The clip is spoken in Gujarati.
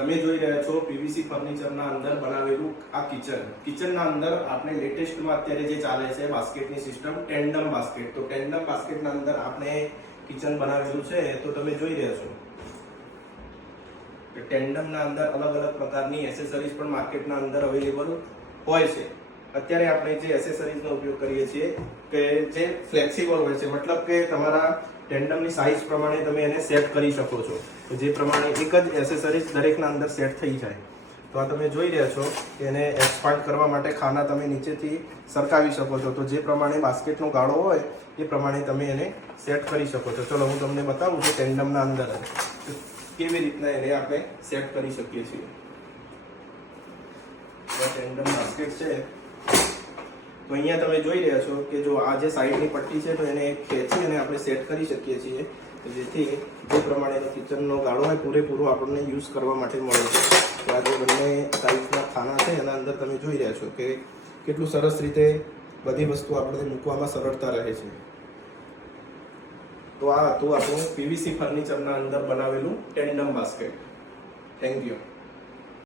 તમે જોઈ રહ્યા છો પીવીસી ફર્નિચરના અંદર બનાવેલું આ કિચનના અંદર આપણે લેટેસ્ટમાં અત્યારે જે ચાલે છે બાસ્કેટની સિસ્ટમ ટેન્ડમ બાસ્કેટ. તો ટેન્ડમ બાસ્કેટના અંદર આપણે કિચન બનાવેલું છે. તો તમે જોઈ રહ્યા છો કે ટેન્ડમના અંદર અલગ અલગ પ્રકારની એસેસરીઝ પણ માર્કેટના અંદર અવેલેબલ હોય છે. અત્યારે આપણે જે એસેસરીઝનો ઉપયોગ કરીએ છીએ કે જે ફ્લેક્સિબલ હોય છે, મતલબ કે તમારા ટેન્ડમની સાઇઝ પ્રમાણે તમે એને સેટ કરી શકો છો. તો જે પ્રમાણે એક જ એસેસરીઝ દરેકના અંદર સેટ થઈ જાય. તો આ તમે જોઈ રહ્યા છો કે એને એક્સપાન્ડ કરવા માટે ખાના તમે નીચેથી સરકાવી શકો છો. તો જે પ્રમાણે બાસ્કેટનો ગાળો હોય એ પ્રમાણે તમે એને સેટ કરી શકો છો. ચલો હું તમને બતાવું કે ટેન્ડમના અંદર કેવી રીતના એને આપણે સેટ કરી શકીએ છીએ. ટેન્ડમ બાસ્કેટ છે તો અહીંયા તમે જોઈ રહ્યા છો કે જો આ જે સાઈડની પટ્ટી છે તો એને ખેંચી અને આપણે સેટ કરી શકીએ છીએ, જેથી જે પ્રમાણેનો કિચનનો ગાળો હોય પૂરેપૂરો આપણને યુઝ કરવા માટે મળે છે. તો આ જે બંને સાઈઝના ખાના છે એના અંદર તમે જોઈ રહ્યા છો કે કેટલું સરસ રીતે બધી વસ્તુ આપણે મૂકવામાં સરળતા રહે છે. તો આ હતું આપણું પીવીસી ફર્નિચરના અંદર બનાવેલું ટેન્ડમ બાસ્કેટ. Thank you.